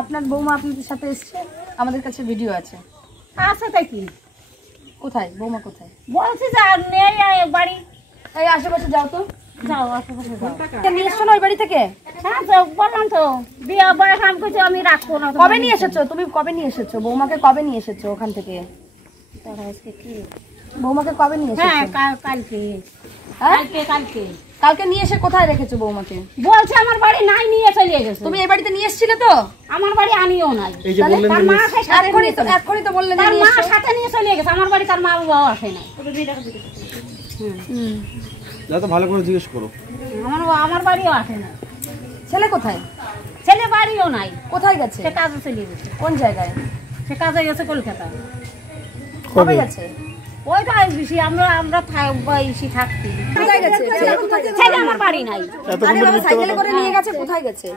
আপনার বৌমা আপনাদের সাথে এসছে, আমাদের কাছে ভিডিও আছে। আচ্ছা তাই কি? কোথায় বৌমা কোথায়? বলছি যে নেই বাড়ি। এই আশেপাশে যাও তো, যাও আশেপাশে যাও। নিয়ে এসছো না ওই বাড়ি থেকে? হ্যাঁ তো বললাম তো বিয়ে বয়স আমি কিছু আমি রাখবো না। কবে নিয়ে এসেছো তুমি? কবে নিয়ে এসেছো বৌমাকে? কবে নিয়ে এসেছো ওখান থেকে? আজকে কি? বৌমাকে কবে নিয়ে এসেছো? হ্যাঁ কালকে। হ্যাঁ কালকে কালকে নিয়ে এসে কোথায় রেখেছো বৌমাকে? বলছে আমার বাড়ি নাই, নিয়ে চলে গেছে। তুমি এই বাড়িতে নিয়ে এসেছিলে তো? আমার বাড়ি আনিও নাই। তার মা এক্ষুনি তো বললেন তার মা সাথে নিয়ে চলে গেছে। আমার বাড়ি তার মা বাবা আসে নাই। যা তো ভালো করে জিজ্ঞেস করো। আমার বাড়িও আসে না। ছেলে কোথায়? ছেলে বাড়িও নাই। কোথায় গেছে? সে কাজে চলে গেছে। কোন জায়গায়? সে কাজে গেছে কলকাতা। কবে গেছে? ওই তো বেশি আমরা থাকছি। কোথায় গেছে? ছেলে আমার বাড়ি নাই। সাইকেলে করে নিয়ে গেছে, কোথায় গেছে?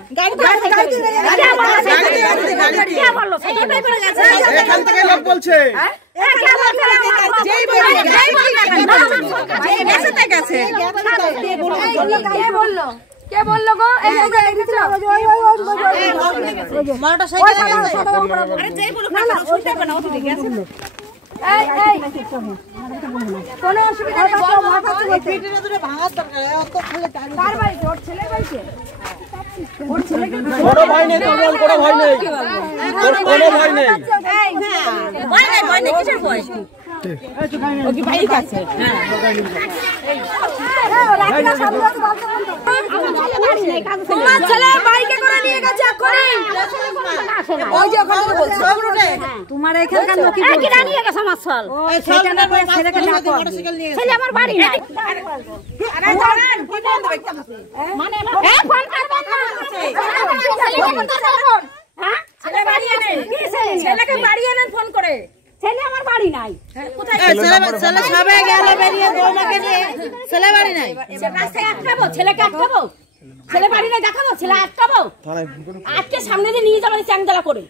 এখান থেকে লোক বলছে কে বললো গো? কোনো অসুবিধা নেই। কার বাড়িতে? ওর ছেলের বাড়িতে? ওর ছেলেকে কোনো ভয় নেই, তোমার কোনো ভয় নেই, তোর কোনো ভয় নেই। ভয় নেই কিসের ভয়? ও কি বাইক আছে? তোমার ছেলে বাইকে করে নিয়ে গেছে এক্ষুনি। ওই যে ওখানে বলছে তোমার এখানকার লোক কি বলছে? কি নিয়ে গেছে আমার ছেলে? ওই সেটা না করে ছেলেকে ডাকো। ছেলে আমার বাড়ি নাই। আরে জানেন কি বন্ধ দেখতে মানে ফোন করবেন না। হ্যাঁ ছেলে বাড়ি আনেন। ছেলেকে বাড়ি আনেন ফোন করে। ছেলে আমার বাড়ি নাই। কোথায় ছেলে সবে গেল বেরিয়ে বৌমাকে নিয়ে, ছেলে বাড়ি নাই। রাস্তায় আটকাবো? ছেলেকে আটকাবো? ছেলে বাড়ি নাই দেখাবো? ছেলে আটকাবো? আজকে সামনে দিয়ে নিয়ে যাবো চ্যাংদলা করে।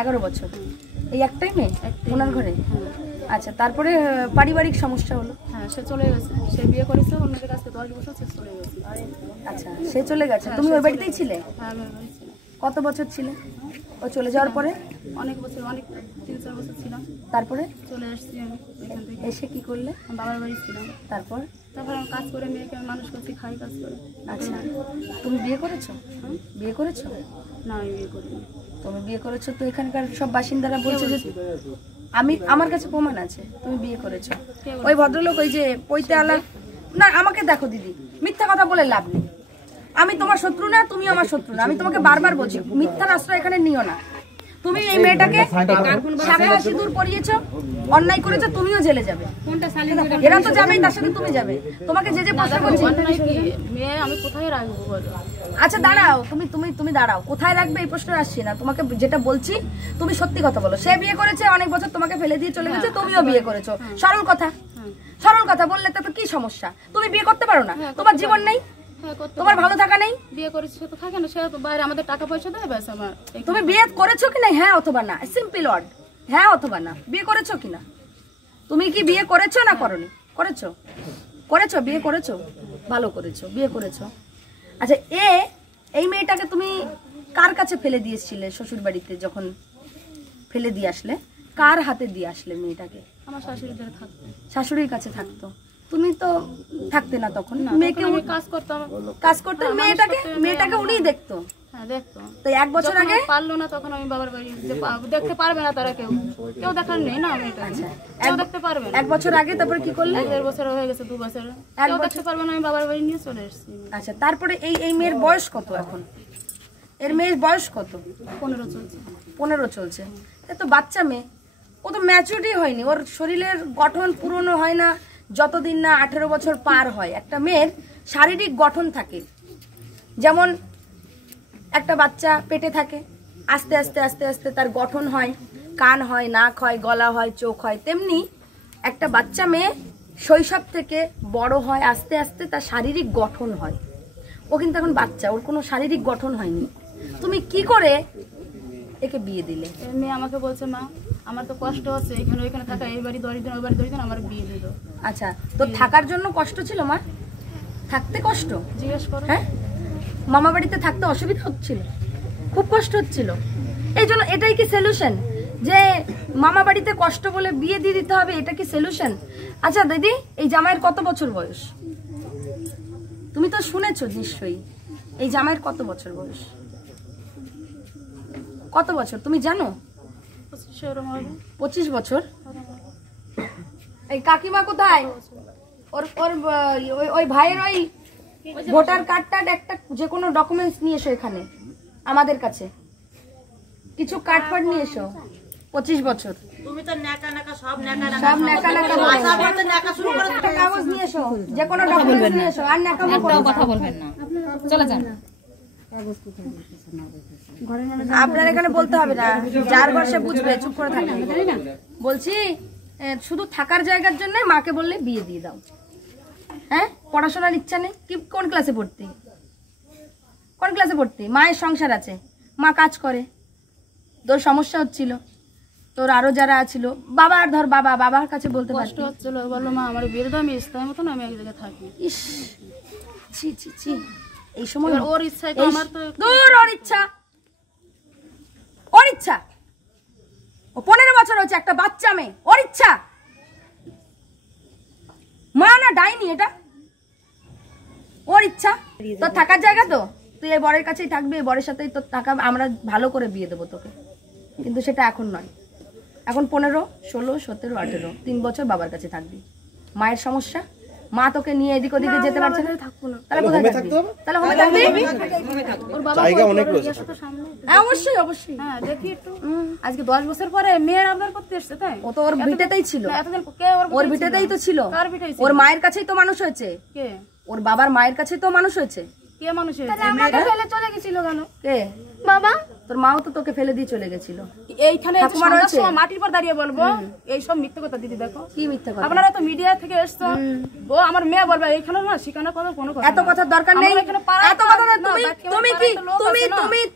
11 বছর এই একটাই মেয়ে ওনার ঘরে? আচ্ছা, তারপরে পারিবারিক সমস্যা হলো? হ্যাঁ সে চলে গেছে। সে বিয়ে করেছে অন্যদের কাছে 10 বছর, সে চলে গেছে। আচ্ছা, সে চলে গেছে, তুমি ওই বাড়িতেই ছিলে? হ্যাঁ আমি ওই বাড়ি ছিলাম। কত বছর ছিলে ও চলে যাওয়ার পরে? অনেক বছর, অনেক 3-4 বছর ছিলাম। তারপরে চলে আসছি আমি ওইখান থেকে। এসে কি করলে? আমার বাবার বাড়ি ছিলাম। তারপর আমি কাজ করে মেয়েকে আমি মানুষ করছি, খাই কাজ করে। আচ্ছা, তুমি বিয়ে করেছো? বিয়ে করেছো? না আমি বিয়ে করিনি। তুমি বিয়ে করেছো তো এখানকার সব বাসিন্দারা বলছে যে আমার কাছে প্রমাণ আছে তুমি বিয়ে করেছো। ওই ভদ্রলোক ওই যে পৈতে আলা না, আমাকে দেখো দিদি, মিথ্যা কথা বলে লাভ নেই। আমি তোমার শত্রু না, তুমি আমার শত্রু না। আমি তোমাকে বারবার বলছি মিথ্যার আশ্রয় এখানে নিও না। তুমি এই মেয়েটাকে শাখা সিঁদুর পরিয়েছো, অন্যায় করেছো, তুমিও জেলে যাবে। এরা তো যাবেই, তার সাথে তুমি যাবে। তোমাকে যে প্রশ্ন করছি মেয়ে আমি কোথায় রাখবো বলো? আচ্ছা দাঁড়াও, তুমি দাঁড়াও। কোথায় রাখবে এই প্রশ্ন আসছি না, তোমাকে যেটা বলছি তুমি সত্যি কথা বলো। সে বিয়ে করেছে, অনেক বছর তোমাকে ফেলে দিয়ে চলে গেছে, তুমিও বিয়ে করেছো। সরল কথা, সরল কথা বললে তো কি সমস্যা? তুমি বিয়ে করতে পারো না? তোমার জীবন নেই? তোমার ভালো থাকা নেই? বিয়ে করেছে তো থাকে না, সে তো বাইরে আমাদের টাকা পয়সা দেয় ব্যাস। আমার তুমি বিয়ে করেছো কি না? হ্যাঁ অথবা না, সিম্পল ওয়ার্ড, হ্যাঁ অথবা না। বিয়ে করেছো কি না? তুমি কি বিয়ে করেছো না করনি? করেছো, করেছো, বিয়ে করেছো, ভালো করেছো, বিয়ে করেছো। আচ্ছা, এই মেয়েটাকে তুমি কার কাছে ফেলে দিয়েছিলে? শ্বশুর বাড়িতে যখন ফেলে দিয়ে আসলে কার হাতে দিয়ে আসলে মেয়েটাকে? আমার শাশুড়িদের থাকতো। শাশুড়ির কাছে থাকতো, তুমি তো থাকতে না তখন? মেয়েকে কাজ করতাম, কাজ করতে মেয়েটাকে উনিই দেখতো? হ্যাঁ দেখতো। তো 1 বছর আগে পারলো না, তখন আমি বাবার বাড়ি দেখতে পারবে না তারা, কেউ দেখার নেই না মেয়েটা। কেউ দেখতে পারবে না। 1 বছর আগে তারপরে কি করলে? 1-1.5 বছর হয়ে গেছে, 2 বছর কেউ দেখতে পারবে না, আমি বাবার বাড়ি নিয়ে চলে এসেছি। আচ্ছা, তারপরে এই মেয়ের বয়স কত এখন? এর মেয়ের বয়স কত? 15 চলছে। 15 চলছে। এ তো বাচ্চা মেয়ে, ও তো ম্যাচুরিটি হয়নি, ওর শরীরের গঠন পুরনো হয় না যতদিন না 18 বছর পার হয়। একটা মেয়ের শারীরিক গঠন থাকে, যেমন একটা বাচ্চা পেটে থাকে, আস্তে আস্তে আস্তে আস্তে তার গঠন হয়, কান হয়, নাক হয়, গলা হয়, চোখ হয়। তেমনি একটা বাচ্চা মেয়ে শৈশব থেকে বড় হয়, আস্তে আস্তে তার শারীরিক গঠন হয়। ও কিন্তু এখন বাচ্চা, ওর কোনো শারীরিক গঠন হয়নি। তুমি কি করে একে বিয়ে দিলে? মেয়ে আমাকে বলছে, মা আমার তো কষ্ট হচ্ছে এখানে ওইখানে থাকা, এই বাড়ি 10 দিন ওই বাড়ি 10 দিন, আমার বিয়ে দিল। আচ্ছা, তো থাকার জন্য কষ্ট ছিল মা? থাকতে কষ্ট? জিজ্ঞেস করো। হ্যাঁ, মামা বাড়িতে থাকতে অসুবিধা হচ্ছিল? খুব কষ্ট হচ্ছিল। এই জন্য এটাই কি সলিউশন যে মামা বাড়িতে কষ্ট বলে বিয়ে দিয়ে দিতে হবে? এটা কি সলিউশন? আচ্ছা দিদি, এই জামাইয়ের কত বছর বয়স? তুমি তো শুনেছো নিশ্চয়ই। এই জামাইয়ের কত বছর বয়স? কত বছর তুমি জানো? 25 বছর। এই কাকিমা কোথায়? ওর ওর ওই ভাইয়ের ওই ভোটার কার্ডটা একটা যে কোনো ডকুমেন্টস নিয়ে এসো এখানে আমাদের কাছে, কিছু কার্ড ফার্ড নিয়ে এসো। 25 বছর। তুমি তো নেকা নেকা সব নেকা নেকা সব নেকা নেকা মাথা বলতে নেকা শুরু করে একটা কাগজ নিয়ে এসো, যে কোনো ডকুমেন্টস নিয়ে এসো। আর নেকা কথা বলবেন না, চলে যান। আপনার এখানে বলতে হবে না, যার ঘর সে বুঝবে, চুপ করে থাকবে। বলছি শুধু থাকার জায়গার জন্য মাকে বললে বিয়ে দিয়ে দাও। হ্যাঁ, পড়াশোনার ইচ্ছা নেই? কি কোন ক্লাসে পড়তি? কোন ক্লাসে পড়তি? মায়ের সংসার আছে, মা কাজ করে, তোর সমস্যা হচ্ছিল, তোর আরো যারা ছিল, বাবার ধর বাবার কাছে বলতে কষ্ট পারতি। হচ্ছিল, বললো মা আমার বিয়ে দাও, আমি ইস্তার মতন আমি এক জায়গায় থাকি। ইস, ছি ছি ছি, এই সময় এবার ওর ইচ্ছায় তো আমার তো দূর, ওর ইচ্ছা, ওর ইচ্ছা। ও 15 বছর হচ্ছে, একটা বাচ্চা মেয়ে, ওর ইচ্ছা। মা না ডাইনি, এটা ওর ইচ্ছা। তোর থাকার জায়গা তো, তুই এই বরের কাছেই থাকবি, এই বরের সাথেই তোর থাকা, আমরা ভালো করে বিয়ে দেবো তোকে। কিন্তু সেটা এখন নয়, এখন 15, 16, 17, 18, 3 বছর বাবার কাছে থাকবি। মায়ের সমস্যা, মা তোকে নিয়ে এদিক ওদিকে যেতে পারছে না, তাহলে কোথায় থাকবি? তাহলে হোমে থাকবি। ওর বাবা জায়গা অনেক রয়েছে। তো সামনে। হ্যাঁ, অবশ্যই অবশ্যই। হ্যাঁ, দেখি একটু। আজকে 10 বছর পরে মেয়ের আবদার করতে এসছে, তাই? ও তো ওর ভিটেতেই ছিল, না, এতদিন কে ওর ভিটেতেই তো ছিল, কার ভিটেই ছিল? ওর মায়ের কাছেই তো মানুষ হয়েছে, কে ওর বাবার মায়ের কাছেই তো মানুষ হয়েছে। কে মানুষ হয়েছে? আমাকে ফেলে চলে গেছিল কেন? কে? বাবা। তোর মাও তো তোকে ফেলে দিয়ে চলে গেছিল। এইখানে এসে ঠাকুমা সন্ধ্যার রয়েছে? সময় মাটির পর দাঁড়িয়ে বলবো এই সব মিথ্যে কথা। দিদি দেখো, কি মিথ্যা কথা? আপনারা তো মিডিয়া থেকে এসছো, ও আমার মেয়ে বলবে এইখানে না শিখানো কথা কোনো কথা এত কথার দরকার নেই, এত কথা না। তুমি কি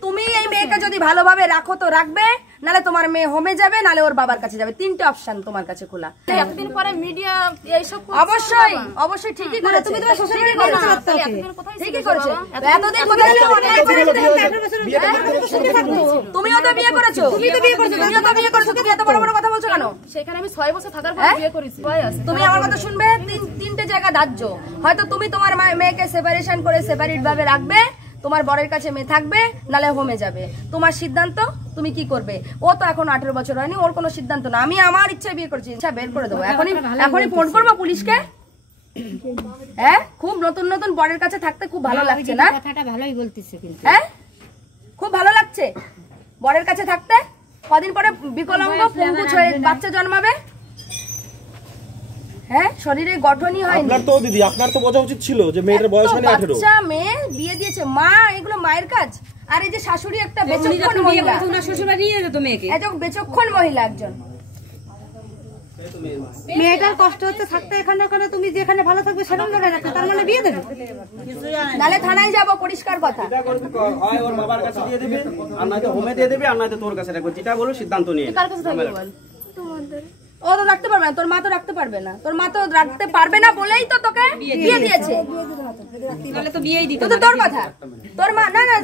তুমি এই মেয়েকে যদি ভালোভাবে রাখো তো রাখবে, নালে তোমার মেয়ে হোমে যাবে, নালে ওর বাবার কাছে যাবে। 3টে অপশন তোমার কাছে খোলা। এতদিন পরে মিডিয়া এইসব অবশ্যই অবশ্যই ঠিকই করেছে। তুমি তোমার শ্বশুর বাড়ি করেছো, ঠিকই করেছে। এতদিন কোথায় ছিল? তুমিও তো বিয়ে করেছো, তুমিও তো বিয়ে করেছো, তুমি এত বড় বড় কথা বলছো কেন? সেখানে আমি 6 বছর থাকার পর বিয়ে করেছি। তুমি আমার কথা শুনবে, 3টে জায়গা ধার্য। হয়তো তুমি তোমার মেয়েকে সেপারেশন করে সেপারেট ভাবে রাখবে, তোমার বরের কাছে মেয়ে থাকবে, নালে হোমে যাবে। তোমার সিদ্ধান্ত, তুমি কি করবে। ও তো এখন 18 বছর হয়নি, ওর কোনো সিদ্ধান্ত না। আমি আমার ইচ্ছা বিয়ে করছি, ইচ্ছা বের করে দেবো। এখনই ফোন করবো পুলিশকে। হ্যাঁ, খুব নতুন নতুন বরের কাছে থাকতে খুব ভালো লাগছে না? কথাটা ভালোই বলতেছে কিন্তু। হ্যাঁ, খুব ভালো লাগছে বরের কাছে থাকতে। কদিন পরে বিকলাঙ্গ পঙ্গু বাচ্চা জন্মাবে। হ্যাঁ, শরীরে গঠনই হয়নি। আপনার তো দিদি, আপনার তো বোঝা উচিত ছিল যে মেয়েটার বয়স হয়নি 18। বাচ্চা মেয়ে বিয়ে দিয়েছে মা, এগুলো মায়ের কাজ। আর এই যে শাশুড়ি একটা বেচক্ষণ মহিলা, শ্বশুর বাড়ি নিয়ে যেত মেয়েকে, একজন বেচক্ষণ মহিলা একজন। মেয়েটার কষ্ট হচ্ছে থাকতে এখানে, ওখানে তুমি যেখানে ভালো থাকবে সেরকম জায়গায় রাখবে, তার মানে বিয়ে দেবে। নালে থানায় যাবো, পরিষ্কার কথা। হয় ওর বাবার কাছে দিয়ে দেবে, আর নয়তো হোমে দিয়ে দেবে, আর নয়তো তোর কাছে রাখবে, যেটা বলো সিদ্ধান্ত নিয়ে। কার কাছে থাকবে বল? ও তো রাখতে পারবে না, তোর মা তো রাখতে পারবে না, তোর মা তো রাখতে পারবে না বলেই তো তোকে বিয়ে দিয়েছে। তাহলে তো বিয়েই দিত। তো তোর কথা, তোর মা না।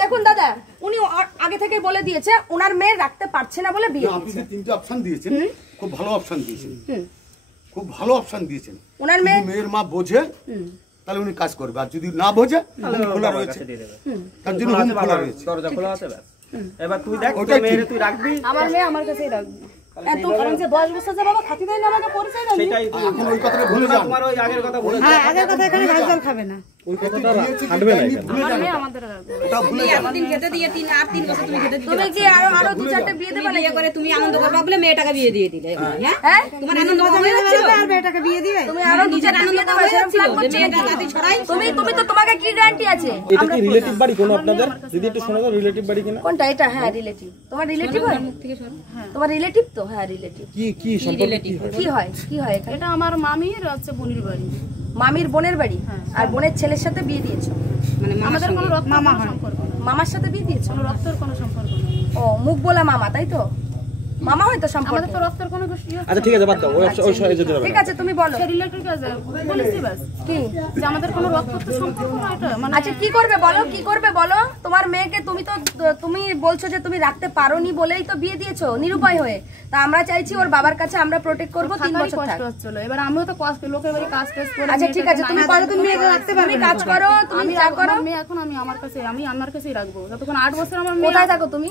দেখুন দাদা, উনি আগে থেকে বলে দিয়েছে ওনার মেয়ে রাখতে পারছে না বলে বিয়ে আপনি যে 3টে অপশন দিয়েছেন, খুব ভালো অপশন দিয়েছেন, খুব ভালো অপশন দিয়েছেন। ওনার যদি মেয়ের মা বোঝে তাহলে উনি কাজ করবে, আর যদি না বোঝে তাহলে হোম খোলা বাবার রয়েছে, কাছে দিয়ে দেবে। তার জন্য হোম খোলা রয়েছে। দরজা খোলা আছে, ব্যাস। এবার তুই দেখ, ওটাই তোর মেয়েরে ঠিক। তুই রাখবি, আমার মেয়ে আমার কাছেই রাখবে। এত কারণ যে 10 বছর যে বাবা খাতি দেয় না, আমাকে পরিচয় দেয়। সেটাই তুই। এখন ওই কথাটা ভুলে যান। তোমার ওই আগের কথা বলে হ্যাঁ, আগের কথা এখানে ভাইজাল খাবে না। ওই কথাটা দিয়েছে হাঁটবে না কি এখানে। ভুলে আমার যান, মেয়ে আমাদের রাখবে। এটা ভুলে যান। দিন খেতে দিয়ে 3 বছর তুমি খেতে দিতে তুমি কি আরো 2-4টে বিয়ে দেবে বিয়ে করে তুমি আনন্দ করবা বলে মেয়েটাকে বিয়ে দিয়ে দিলে। হ্যাঁ, হ্যাঁ, তোমার আনন্দ হয়ে যাচ্ছিল, আর মেয়েটাকে বিয়ে দিবে। তুমি আরো নিজের 2-4টে আনন্দ বিয়ে দেবে, হয়ে সেরকম যাচ্ছিল plan যে করছো মেয়েটা নাকি? তাতে ছড়াই। তুমি তো তোমাকে কি গ্যারান্টি আছে? এটা কি রিলেটিভ বাড়ি কোনো আপনাদের? দিদি একটু শোনা দাও, রিলেটিভ বাড়ি কিনা? কোনটা এটা? হ্যাঁ, রিলেটিভ। তোমার রিলেটিভ হয়? তোমার রিলেটিভ তো? হ্যাঁ, রিলেটিভ। কি সম্পর্ক কি হয়? কি হয়, কি হয় এখানে? এটা আমার মামির হচ্ছে বোনের বাড়ি। মামির বোনের বাড়ি, আর বোনের ছেলের সাথে বিয়ে দিয়েছো? মানে আমাদের কোনো রক্তের কোনো সম্পর্ক না, মামার সাথে বিয়ে দিয়েছো? কোনো রক্তের কোনো সম্পর্ক না। ও, মুখ বলা মামা, তাই তো? মামা হয়তো সম্পর্ক। আমাদের তো রক্তের কোনো ইয়ে আচ্ছা ঠিক আছে বাদ দাও, ওই যেতে হবে ঠিক আছে তুমি বলো রিলেটেড কাজ বলেছি বাস কি যে আমাদের কোনো রক্ত সম্পর্ক না এটা মানে আচ্ছা কি করবে বলো, কি করবে বলো? তোমার মেয়েকে তুমি বলছো যে তুমি রাখতে পারোনি বলেই তো বিয়ে দিয়েছো নিরুপায় হয়ে। তা আমরা চাইছি ওর বাবার কাছে আমরা প্রোটেক্ট করবো 3 বছর কষ্ট থাক। হচ্ছিল। এবার আমিও তো কষ্ট লোকের বাড়ি কাজ টাজ করে আচ্ছা ঠিক আছে তুমি বলো, তুমি মেয়েকে রাখতে পারবে, তুমি কাজ করো, তুমি যা করো। মেয়ে এখন আমি আমার কাছেই রাখবো যতক্ষণ 8 বছর আমার মেয়ে। কোথায় থাকো তুমি?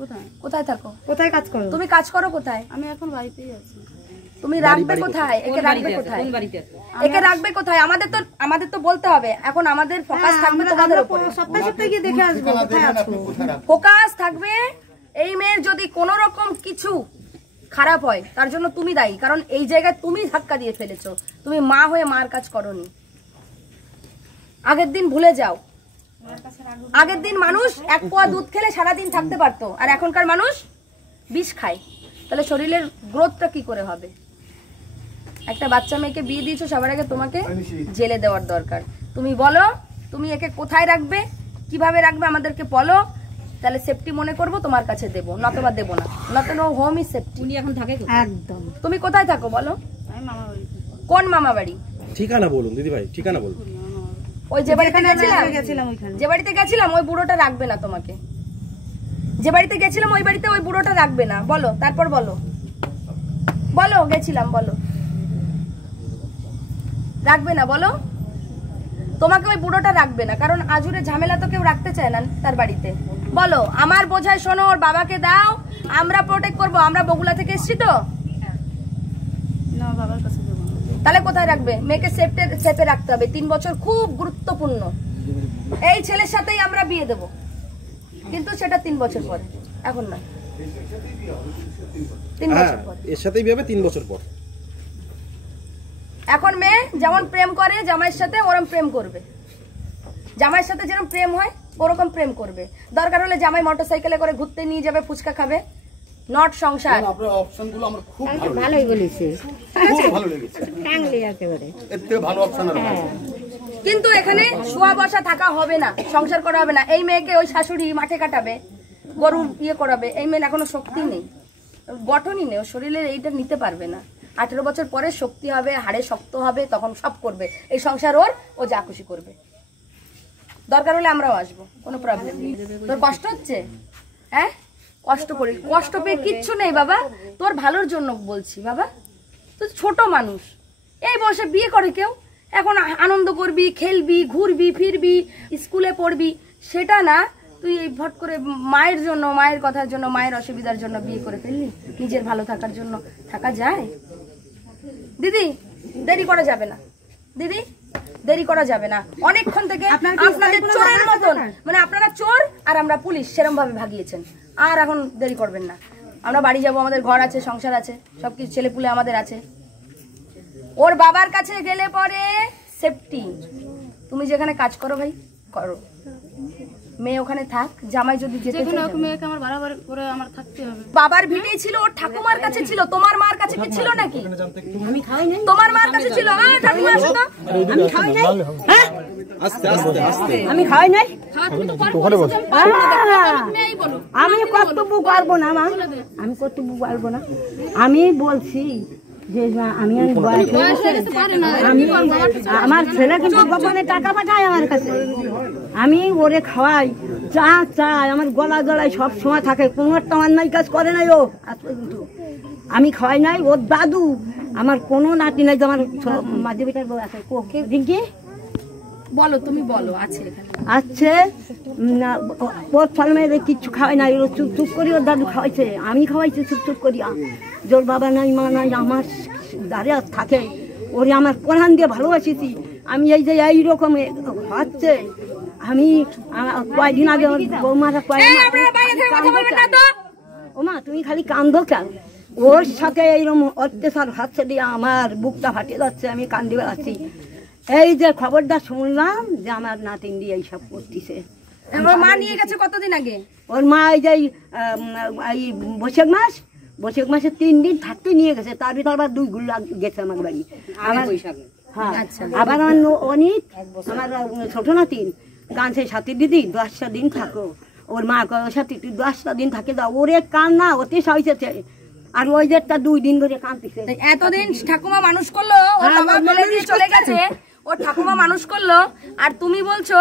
কোথায় কোথায় থাকো? কোথায় কাজ করো? তুমি কাজ করো কোথায়? আমি এখন বাড়িতেই আছি। তুমি রাখবে কোথায়? একে রাখবে কোথায়? একে রাখবে কোথায়? আমাদের তো বলতে হবে। এখন আমাদের ফোকাস থাকবে তোমাদের উপরে। সপ্তাহে সপ্তাহে গিয়ে দেখে আসবো কোথায় আছো। ফোকাস থাকবে এই মেয়ের যদি কোনো রকম কিছু খারাপ হয় তার জন্য তুমি দায়ী, কারণ এই জায়গায় তুমি ধাক্কা দিয়ে ফেলেছো। তুমি মা হয়ে মার কাজ করোনি। আগের দিন ভুলে যাও। আগের দিন মানুষ 1 পোয়া দুধ খেলে সারাদিন থাকতে পারতো, আর এখনকার মানুষ বিষ খায়। তাহলে শরীরের গ্রোথটা কি করে হবে? একটা বাচ্চা মেয়েকে বিয়ে দিয়েছো, সবার আগে তোমাকে জেলে দেওয়ার দরকার। তুমি বলো তুমি একে কোথায় রাখবে, কিভাবে রাখবে আমাদেরকে বলো, তাহলে সেফটি মনে করবো তোমার কাছে দেবো, নতবা দেবো না। Not know home is safety. উনি এখন থাকে একদম। তুমি কোথায় থাকো বলো? আমি মামা বাড়িতে। কোন মামা বাড়ি? ঠিকানা বলুন দিদি ভাই, ঠিকানা বলুন। ওই যে বাড়িতে গেছিলাম ওইখানে। যে বাড়িতে গেছিলাম ওই বুড়োটা রাখবে না তোমাকে। যে বাড়িতে গেছিলাম ওই বাড়িতে ওই বুড়োটা রাখবে না। বলো, তারপর বলো, বলো গেছিলাম, বলো রাখবে না, বলো তোমাকে ওই বুড়োটা রাখবে না, কারণ আজুরে ঝামেলা তো কেউ রাখতে চায় না তার বাড়িতে। বলো আমার বোঝায় শোনো, ওর বাবাকে দাও, আমরা প্রোটেক্ট করবো। আমরা বগুলা থেকে এসছি তো, না বাবার কাছে দেবো না। তাহলে কোথায় রাখবে? মেয়েকে সেফে রাখতে হবে। 3 বছর খুব গুরুত্বপূর্ণ। এই ছেলের সাথেই আমরা বিয়ে দেব, কিন্তু সেটা 3 বছর পরে, এখন না। 3 হ্যাঁ বছর পরে। এর সাথেই বিয়ে হবে 3 বছর পর। এখন মেয়ে যেমন প্রেম করে জামাইয়ের সাথে, ওরকম প্রেম করবে। জামাইয়ের সাথে যেরকম প্রেম হয় ওরকম প্রেম করবে। দরকার হলে জামাই মোটরসাইকেলে করে ঘুরতে নিয়ে যাবে, ফুচকা খাবে। নট সংসার। আপনার অপশনগুলো আমার খুব ভালো ভালোই বলেছে, খুব ভালো লেগেছে। টাংলি একেবারে। এর থেকে ভালো অপশন আর হয় না। কিন্তু এখানে শোয়া বসা থাকা হবে না, সংসার করা হবে না। এই মেয়েকে ওই শাশুড়ি মাঠে কাটাবে, গরু ইয়ে করাবে। এই মেয়ের এখনো শক্তি নেই, গঠনই নেই, ওর শরীরে এইটা নিতে পারবে না। 18 বছর পরে শক্তি হবে, হাড়ে শক্ত হবে, তখন সব করবে। এই সংসার ওর, ও যা খুশি করবে। দরকার হলে আমরাও আসবো, কোনো প্রবলেম নেই। তোর কষ্ট হচ্ছে? হ্যাঁ কষ্ট করি, কষ্ট পেয়ে কিচ্ছু নেই বাবা, তোর ভালোর জন্য বলছি বাবা। তুই ছোট মানুষ, এই বয়সে বিয়ে করে কেউ? এখন আনন্দ করবি, খেলবি, ঘুরবি, ফিরবি, স্কুলে পড়বি, সেটা না। তুই এই ভট করে মায়ের জন্য, মায়ের কথার জন্য, মায়ের অসুবিধার জন্য বিয়ে করে ফেললি। নিজের ভালো থাকার জন্য থাকা যায়? দিদি দেরি করা যাবে না, দিদি দেরি করা যাবে না। অনেকক্ষণ থেকে আপনাদের চোরের মতন, মানে আপনারা চোর আর আমরা পুলিশ, সেরকম ভাবে ভাগিয়েছেন। আর এখন দেরি করবেন না। আমরা বাড়ি যাব, আমাদের ঘর আছে, সংসার আছে, সবকিছু ছেলেপুলে আমাদের আছে। ওর বাবার কাছে গেলে পরে সেফটি। তুমি যেখানে কাজ করো ভাই করো, মেয়ে ওখানে থাক। জামাই যদি যেতে যেখানে চায় হোক মেয়েকে আমার বাড়াবার করে আমার থাকতে হবে। বাবার ভিটেই ছিল, ওর ঠাকুমার কাছে ছিল। তোমার মার কাছে কি ছিল নাকি? আমি খাই নাই। তোমার মার কাছে ছিল। ঠাকুমা আসো তো। আমি খাই নাই। হ্যাঁ আস্তে আস্তে আস্তে। আমি খাই নাই। মেয়েই বলো। আমি কর্তব্য পারবো না মা, আমি কর্তব্য পারবো না। আমি বলছি যে আমি বয়স হয়ে গেছে, আমি আমার ছেলে কিন্তু গোপনে টাকা পাঠায় আমার কাছে। আমি ওরে খাওয়াই, চা চাই, আমার গলা গলায় সব সময় থাকে। কোনো একটা অন্যায় কাজ করে নাই ও আজ পর্যন্ত। আমি খাওয়াই নাই। ওর দাদু, আমার কোনো নাতি নাই। যে আমার মাঝে বেটার বউ আছে, রিঙ্কি বলো, তুমি বলো, আছে এখানে। আছে ওর ফল মেয়েদের কিচ্ছু খাওয়াই নাই। ও চুপ চুপ করি ওর দাদু খাওয়াইছে, আমি খাওয়াইছি চুপ চুপ করি। জোর বাবা নাই, মা নাই, আমার দাঁড়ে থাকে। ওরে আমার কোরআন দিয়ে ভালোবাসিছি। আমি এই যে এইরকম হচ্ছে, আমি কয়দিন আগে আমার বৌমারা ও মা তুমি খালি কান্দো কেন? ওর সাথে এইরকম অত্যাচার হচ্ছে দিয়ে আমার বুকটা ফাটিয়ে যাচ্ছে, আমি কান্দি বেড়াচ্ছি। এই যে খবরটা শুনলাম যে আমার নাতিন দিয়ে এইসব করতেছে। ওর মা নিয়ে গেছে কতদিন আগে? ওর মা এই যে এই বৈশাখ মাসে 3 দিন থাকতে নিয়ে গেছে। তার ভিতর আবার 2 গুলা গেছে আমার বাড়ি। আমার হ্যাঁ, আবার আমার অনিক, আমার ছোট নাতিন কাঁদছে, সাথী দিদি 10টা দিন থাকো। ওর মা সাথে 10টা দিন থাকে দাও। ওরে কান্না অতি সহিছে, আর ওই যে 2 দিন ধরে কাঁদতেছে। এতদিন ঠাকুমা মানুষ করলো, ওর বাবা ফেলে দিয়ে চলে গেছে, ওর ঠাকুমা মানুষ করলো, আর তুমি বলছো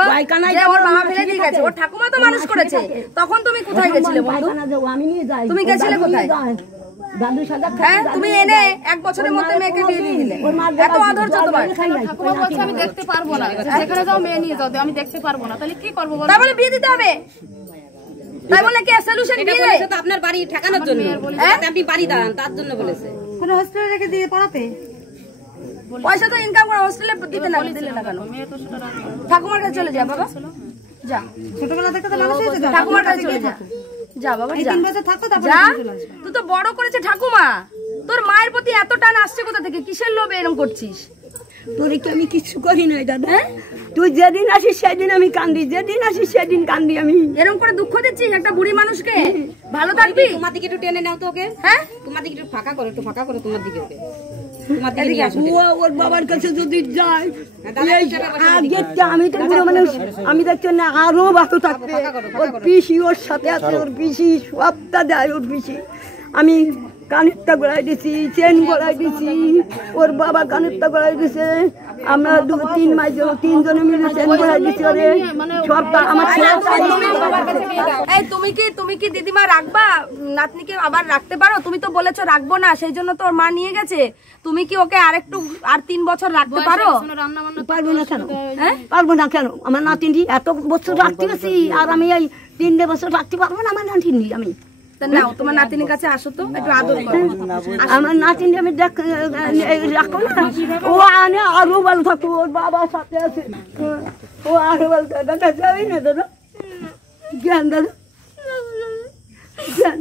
যে ওর বাবা ফেলে দিয়ে গেছে। ওর ঠাকুমা তো মানুষ করেছে, তখন তুমি কোথায় গেছিলে বন্ধু? আমি নিয়ে যাই। তুমি গেছিলে কোথায়? দাদু সাদা হ্যাঁ, তুমি এনে 1 বছরের মধ্যে মেয়েকে বিয়ে দিয়ে দিলে। এত অধৈর্য তোমার। ঠাকুমা বলছে আমি দেখতে পারবো না, যেখানে যাও মেয়ে নিয়ে যাও, আমি দেখতে পারবো না, তাহলে কি করবো বলো? তাই বলে বিয়ে দিতে হবে? তাই বলে কি সলিউশন বিয়ে দেয়? তো আপনার বাড়ি ঠেকানোর জন্য, আপনি বাড়ি দাঁড়ান তার জন্য বলেছে। কোনো হোস্টেলে রেখে দিয়ে পড়াতে পয়সা তো ইনকাম করে, হোস্টেলে দিতে না দিলে না কেন? মেয়ে তো সেটা রাজি না। ঠাকুমার কাছে চলে যা বাবা, যা ছোটবেলা থেকে তো মানুষ হয়েছে, ঠাকুমার কাছে চলে যা, যা বাবা যা। 3 বছর থাকো তারপর যা, চলে আসবে। তুই তো বড় করেছে ঠাকুমা, তোর মায়ের প্রতি এত টান আসছে কোথা থেকে? কিসের লোভে এরকম করছিস? তোরে কি আমি কিছু করি নাই দাদা? তুই যেদিন আসিস সেদিন আমি কান্দি, যেদিন আসিস সেদিন কান্দি আমি। এরকম করে দুঃখ দিচ্ছিস একটা বুড়ি মানুষকে? ভালো থাকবি? তোমার দিকে একটু টেনে নাও তো ওকে। হ্যাঁ, তোমার দিকে একটু ফাঁকা করো, একটু ফাঁকা করো তোমার দিকে ওকে। তোমার দিকে নিয়ে আসো। ও ওর বাবার কাছে যদি যায়, আগে আমি তো বুড়ো মানুষ, আমি দেখছি না আরো ভালো থাকবে। ওর পিসি ওর সাথে আছে, ওর পিসি সবটা দেয় ওর পিসি। আমি কানেরটা গড়াই দিছি, চেন গড়াই দিছি, ওর বাবা কানেরটা গড়াই দিছে, আমরা 2-3 মাস 3 জনে মিলে চেন গড়াই দিছি। ওরে সবটা আমার ছেলে। এই তুমি কি দিদিমা রাখবা? নাতনিকে আবার রাখতে পারো? তুমি তো বলেছো রাখবো না, সেই জন্য তো ওর মা নিয়ে গেছে। তুমি কি ওকে আর 3 বছর রাখতে পারো? রান্না বান্না পারবো না কেন? পারবো না কেন? আমার নাতিনি এত বছর রাখতে গেছি, আর আমি এই 3 বছর রাখতে পারবো না আমার নাতিনি? আমি নাও তোমার নাতিনের কাছে আসো তো, একটু আদর করো। আমার নাতিনি আমি রাখবো না? ও আনে আরো ভালো থাকবো, ওর বাবার সাথে আছে, ও আরো ভালো থাকবে। দাদা যাবি না দাদা? জ্ঞান দাদা জ্ঞান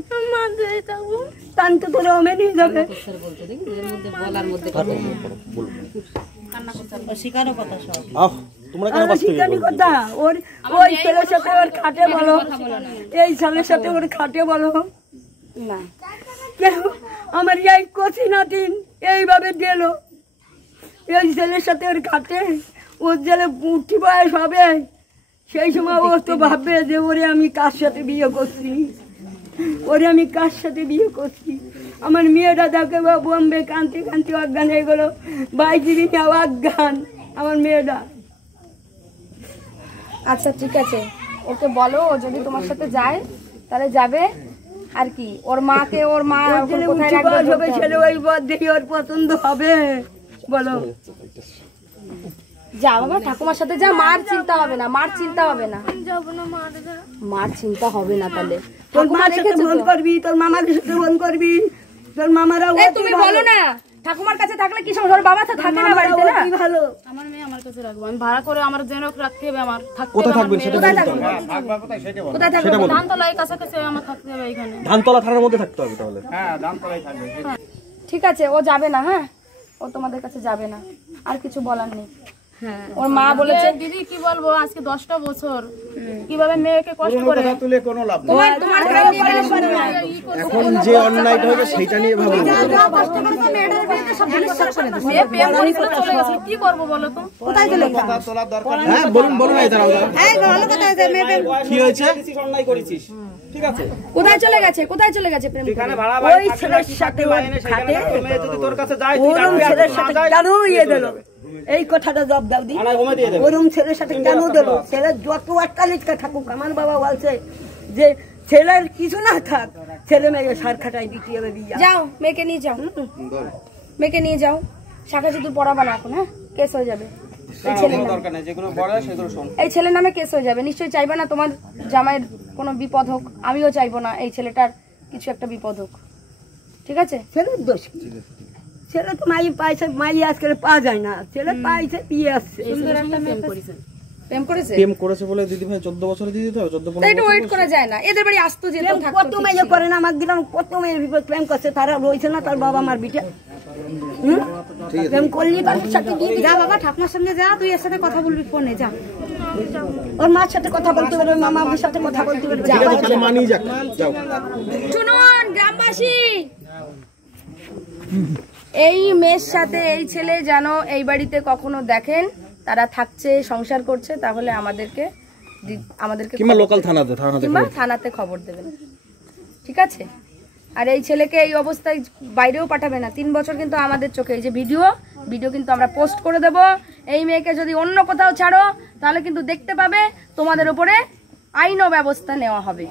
টান তো তোরা ওমে নিয়ে যাবে। বলার মধ্যে তোমরা কেন বাঁচতে শিকানি কথা ওই ছেলের সাথে ওর খাটে বলো, এই ছেলের সাথে ওর খাটে বলো না কেন? আমার এই কচি নাতিন এইভাবে দিল, এই ছেলের সাথে ওর খাটে, ওর জেলে উঠি বয়স হবে, সেই সময় ও তো ভাববে যে ওরে আমি কার সাথে বিয়ে করছি, ওরে আমি কার সাথে বিয়ে করছি। আমার মেয়েটা দেখে বোম্বে কান্তি কান্তি অজ্ঞান হয়ে গেলো, 22 দিন অজ্ঞান আমার মেয়েটা। আচ্ছা ঠিক আছে, ওকে বলো ও যদি তোমার সাথে যায় তাহলে যাবে, আর কি ওর মাকে ওর মা কোথায় রাখবে? ছেলে ওই পথ দেখি ওর পছন্দ হবে, বলো যা বাবা, ঠাকুমার সাথে যা, মার চিন্তা হবে না, মার চিন্তা হবে না, মার চিন্তা হবে না। তাহলে তোর মার সাথে ফোন করবি, তোর মামার সাথে ফোন করবি, তোর মামারা তুমি বলো না ঠাকুমার কাছে থাকলে কি সমস্যা? বাবা তো থাকে না বাড়িতে না? ভালো আমার মেয়ে আমার কাছে রাখবো, আমি ভাড়া করে আমার যেন রাখতে হবে, আমার থাকতে কোথায় হবে। থাকবেন সেটা কোথায় বলতে থাকবে? হবে। কোথায় থাকবে? ধানতলায় কাছাকাছি আমার থাকতে হবে এখানে। ধানতলা থানার মধ্যে থাকতে হবে তাহলে। ঠিক আছে, ও যাবে না, হ্যাঁ ও তোমাদের কাছে যাবে না, আর কিছু বলার নেই। ওর মা বলেছে, দিদি কি বলবো, আজকে 10টা বছর কিভাবে মেয়েকে কষ্ট করে তুলে কোনো লাভ নেই। তোমার এখন যে অন্যায়টা হবে সেইটা নিয়ে ভাবো। মেয়ে প্রেম করে চলে গেছে, কি করবো বলো তো? কোথায় চলে গেল? তোলার দরকার নেই। হ্যাঁ বলুন এই দাঁড়াও দাঁড়াও। এই ভালো কথা আছে, মেয়ে কি হয়েছে? অন্যায় করেছিস, ঠিক আছে? কোথায় চলে গেছে? কোথায় চলে গেছে প্রেম করে? এখানে ভাড়া ওই ছেলের সাথে ওর খাটে, তোর মেয়ে যদি তোর কাছে যায়, তুই ওরম রাখবি, আর ছেলের না সাথে যায়, কেন ইয়ে দিল? এই কথাটা জব দাও দি, আনায় হোমে দিয়ে দেবে। ওরম ছেলের সাথে কেন দিল? ছেলের যত একটা লিখতে থাকুক, আমার বাবা বলছে যে ছেলের কিছু না থাক, ছেলে মেয়ে সার খাটাই দিতে হবে বিয়া। যাও মেয়েকে নিয়ে যাও, মেয়েকে নিয়ে যাও, শাখা সিঁদুর পড়াবা না এখন, হ্যাঁ কেস হয়ে যাবে। কোনো দরকার নেই, যেগুলো বড় সেগুলো শোন। এই ছেলের নামে কেস হয়ে যাবে, নিশ্চয়ই চাইবে না তোমার জামাইয়ের কোনো বিপদ হোক, আমিও চাইবো না এই ছেলেটার কিছু একটা বিপদ হোক, ঠিক আছে? ছেলের দোষ কি? ছেলে তো মাই পাইছে, মাই আজকাল পাওয়া যায় না, ছেলে পাইছে বিয়ে আসছে। প্রেম করেছে প্রেম করেছে বলে দিদি ভাই 14 বছরে দিয়ে দিতে হবে? 14-15 তাই একটু ওয়েট করা যায় না? এদের বাড়ি আসতো যেত প্রেম থাকতো কত মেয়ে করে না, আমার গ্রাম কত মেয়ের বিপদ প্রেম করছে, তারা রয়েছে না তার বাবা মার বিটে। প্রেম করলি তার সাথে দিয়ে যা বাবা, ঠাকুমার সামনে যা, তুই এর সাথে কথা বলবি ফোনে, যা। ওর মার সাথে কথা বলতে পারবে, মামার সাথে কথা বলতে পারবে। ঠিক আছে তাহলে মানিয়ে যাক, যাও। শুনুন গ্রামবাসী, এই মেয়ের সাথে এই ছেলে যেন এই বাড়িতে কখনো দেখেন তারা থাকছে, সংসার করছে, তাহলে আমাদেরকে কিংবা লোকাল থানাতে কিংবা থানাতে খবর দেবেন, ঠিক আছে? আর এই ছেলেকে এই অবস্থায় বাইরেও পাঠাবে না। 3 বছর কিন্তু আমাদের চোখে, এই যে ভিডিও কিন্তু আমরা পোস্ট করে দেব। এই মেয়েকে যদি অন্য কোথাও ছাড়ো তাহলে কিন্তু দেখতে পাবে তোমাদের উপরে আইনও ব্যবস্থা নেওয়া হবে।